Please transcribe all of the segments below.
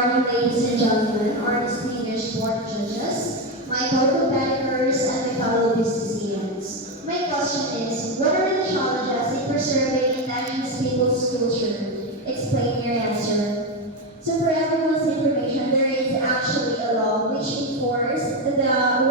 Morning, ladies and gentlemen, our distinguished board judges, my co-competitors, and my fellow businessians. My question is, what are the challenges in preserving indigenous people's culture? Explain your answer. So for everyone's information, there is actually a law which enforces the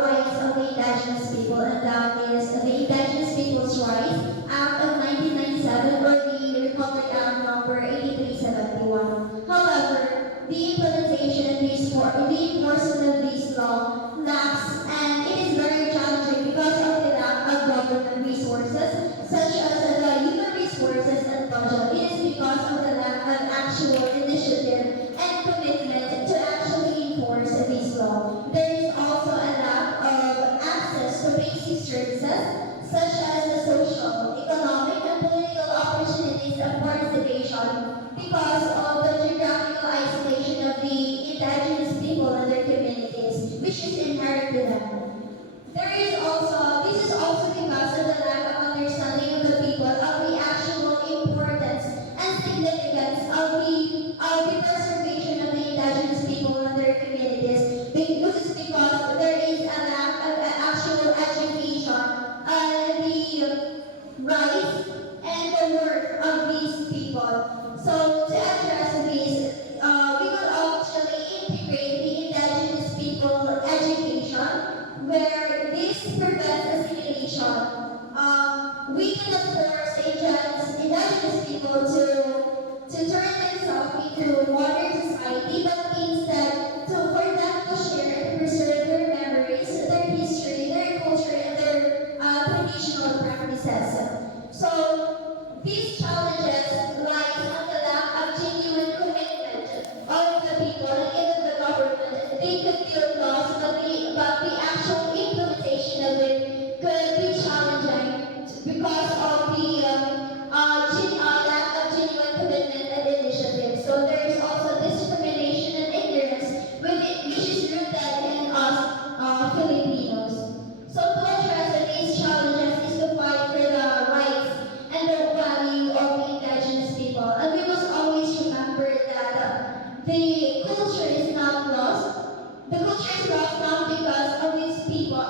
rights of the indigenous people, and that is the Indigenous Peoples' Rights Act of 1997, or the Republic Act number 8371. However, the implementation and the enforcement of this law lacks, and it is very challenging because of the lack of government resources, such as the human resources and budget. It is because of the lack of actual initiative and commitment to actually enforce this law. There is also a lack of access to basic services, such as the social, economic, and political opportunities of participation because of the geographical isolation of the indigenous people and their communities, which is inherent to them. This is also because of the lack of understanding of the people of the actual importance and significance of the preservation of the indigenous people and their communities. This is because there is a lack of actual education and the rights and the worth of these people. So to address this, we will actually integrate the indigenous people education, where this prevents assimilation. We cannot force indigenous people to turn themselves into modern society, but instead for them to share and preserve their memories, their history, their culture, and their traditional practices. So these challenges lie on the lack of genuine commitment of the people and even the government. They could build laws, but the actual implementation of it could be challenging because of the lack of genuine commitment and initiative. So there is also discrimination and ignorance, which is rooted in us Filipinos. So to address these challenges is to fight for the rights and the value of the indigenous people. And we must always remember that the culture is not lost. The culture is lost not because of these people,